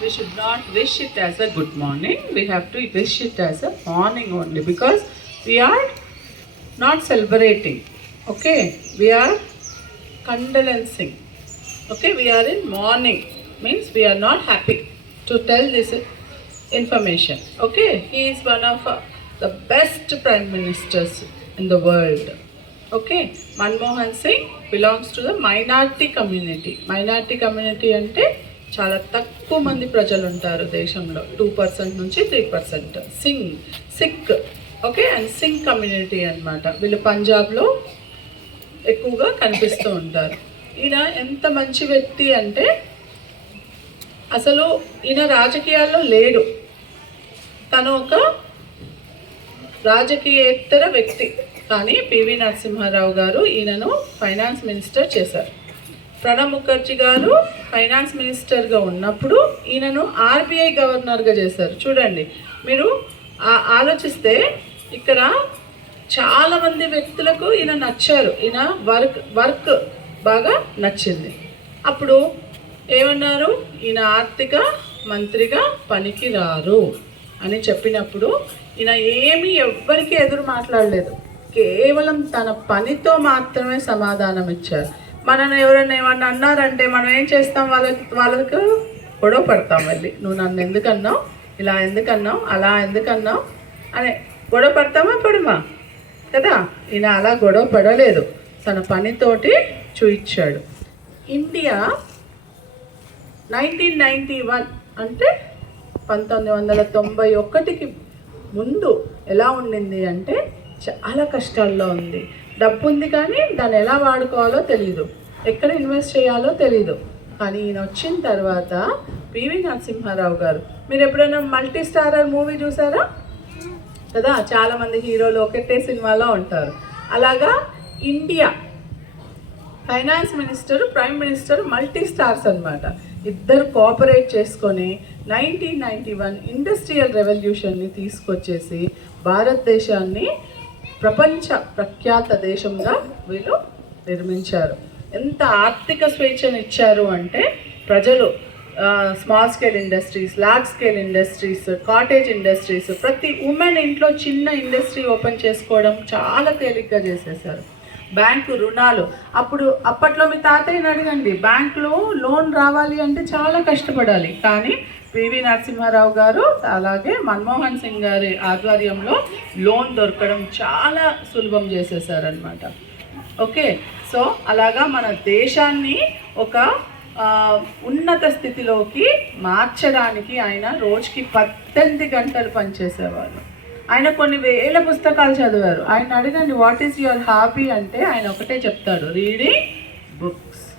We should not wish it as a good morning. We have to wish it as a morning only because we are not celebrating. Okay, we are condolencing. Okay, we are in mourning. Means we are not happy to tell this information. Okay, he is one of uh, the best prime ministers in the world. Okay Manmohan Singh belongs to the minority community minority community అంటే చాలా తక్కువ మంది ప్రజలు ఉంటారు దేశంలో. Two percent నుంచి three percent Singh Sikh okay and Singh community అనమాట వీళ్ళు పంజాబ్లో ఎక్కువగా కనిపిస్తూ ఉంటారు. ఈయన ఎంత మంచి వ్యక్తి అంటే అసలు ఈయన రాజకీయాల్లో లేడు. తను ఒక రాజకీయేతర వ్యక్తి. కానీ పివి నరసింహారావు గారు ఈయనను ఫైనాన్స్ మినిస్టర్ చేశారు. ప్రణబ్ ముఖర్జీ గారు ఫైనాన్స్ మినిస్టర్గా ఉన్నప్పుడు ఈయనను ఆర్బీఐ గవర్నర్గా చేశారు. చూడండి మీరు ఆలోచిస్తే ఇక్కడ చాలామంది వ్యక్తులకు ఈయన నచ్చారు. ఈయన వర్క్ వర్క్ బాగా నచ్చింది. అప్పుడు ఏమన్నారు? ఈయన ఆర్థిక మంత్రిగా పనికిరారు అని చెప్పినప్పుడు ఈయన ఏమీ ఎవ్వరికీ ఎదురు మాట్లాడలేదు. కేవలం తన పనితో మాత్రమే సమాధానం ఇచ్చారు మనల్ని ఎవరైనా ఏమన్నా అన్నారంటే మనం ఏం చేస్తాం? వాళ్ళకి వాళ్ళకు గొడవ పడతాం వెళ్ళి నువ్వు నన్ను ఎందుకన్నావు? ఇలా ఎందుకన్నావు? అలా ఎందుకన్నావు? అని గొడవ పడతామా? పడమా? కదా? ఈయన అలా గొడవ పడలేదు. తన పనితోటి చూయించాడు ఇండియా నైన్టీన్ నైంటీ వన్ అంటే పంతొమ్మిది వందల తొంభై ఒకటికి ముందు ఎలా ఉండింది అంటే చాలా కష్టాల్లో ఉంది. డబ్బు ఉంది కానీ దాన్ని ఎలా వాడుకోవాలో తెలియదు ఎక్కడ ఇన్వెస్ట్ చేయాలో తెలియదు కానీ ఈయన వచ్చిన తర్వాత పివి నరసింహారావు గారు మీరు ఎప్పుడైనా మల్టీ స్టారర్ మూవీ చూసారా? కదా చాలామంది హీరోలు ఒకటే సినిమాలో ఉంటారు. అలాగా India finance minister prime minister multi stars అన్నమాట. ఇద్దరు కోఆపరేట్ చేసుకొని నైన్టీన్ నైంటీ వన్ ఇండస్ట్రియల్ రెవల్యూషన్ని తీసుకొచ్చేసి భారతదేశాన్ని ప్రపంచ ప్రఖ్యాత దేశంగా వీళ్ళు నిర్మించారు. ఎంత ఆర్థిక స్వేచ్ఛను ఇచ్చారు అంటే ప్రజలు small scale industries large scale industries cottage industries ప్రతి ఉమెన్ ఇంట్లో చిన్న ఇండస్ట్రీ ఓపెన్ చేసుకోవడం చాలా తేలిగ్గా చేసేసారు. బ్యాంకు రుణాలు. అప్పుడు అప్పట్లో మీ తాతయ్యని అడగండి బ్యాంకులో లోన్ రావాలి అంటే చాలా కష్టపడాలి. కానీ పివి నరసింహారావు గారు అలాగే మన్మోహన్ సింగ్ గారి ఆధ్వర్యంలో లోన్ దొరకడం చాలా సులభం చేసేసారనమాట ఓకే? సో అలాగా మన దేశాన్ని ఒక ఉన్నత స్థితిలోకి మార్చడానికి ఆయన రోజుకి పద్దెనిమిది గంటలు పనిచేసేవాళ్ళు ఆయన కొన్ని వేల పుస్తకాలు చదివారు. ఆయన అడిగండి వాట్ ఈస్ యువర్ హాబీ అంటే ఆయన ఒకటే చెప్తాడు రీడింగ్ బుక్స్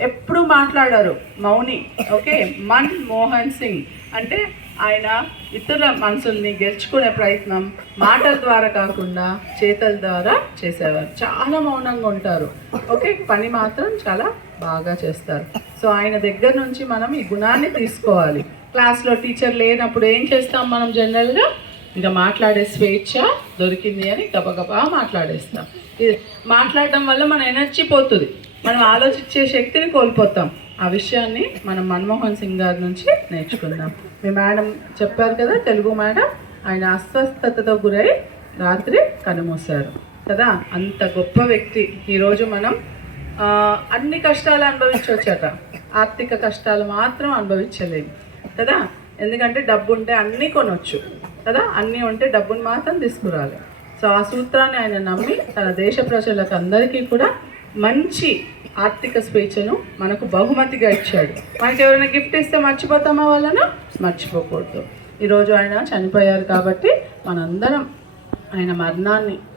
ఎప్పుడు మాట్లాడారు మౌని ఓకే? మన్ మోహన్ సింగ్. అంటే ఆయన ఇతరుల మనసుల్ని గెలుచుకునే ప్రయత్నం మాటల ద్వారా కాకుండా చేతల ద్వారా చేసేవారు. చాలా మౌనంగా ఉంటారు ఓకే? పని మాత్రం చాలా బాగా చేస్తారు. సో ఆయన దగ్గర నుంచి మనం ఈ గుణాన్ని తీసుకోవాలి. క్లాస్లో టీచర్ లేనప్పుడు ఏం చేస్తాం మనం జనరల్గా? ఇంకా మాట్లాడే స్వేచ్ఛ దొరికింది అని గబగబా మాట్లాడేస్తాం. ఇది మాట్లాడడం వల్ల మన ఎనర్జీ పోతుంది. మనం ఆలోచించే శక్తిని కోల్పోతాం. ఆ విషయాన్ని మనం మన్మోహన్ సింగ్ గారి నుంచి నేర్చుకుందాం. మీ మేడం చెప్పారు కదా తెలుగు మేడం ఆయన అస్వస్థతతో గురై రాత్రి కనుమూశారు. కదా అంత గొప్ప వ్యక్తి. ఈరోజు మనం అన్ని కష్టాలు అనుభవించవచ్చట ఆర్థిక కష్టాలు మాత్రం అనుభవించలేము కదా ఎందుకంటే డబ్బు ఉంటే అన్నీ కొనవచ్చు కదా? అన్నీ ఉంటే డబ్బును మాత్రం తీసుకురాలి. సో ఆ సూత్రాన్ని ఆయన నమ్మి తన దేశ ప్రజలకు అందరికీ కూడా మంచి ఆర్థిక స్వేచ్ఛను మనకు బహుమతిగా ఇచ్చాడు. మనకి ఎవరైనా గిఫ్ట్ ఇస్తే మర్చిపోతామా వాళ్ళను? మర్చిపోకూడదు. ఈరోజు ఆయన చనిపోయారు కాబట్టి మనందరం ఆయన మరణాన్ని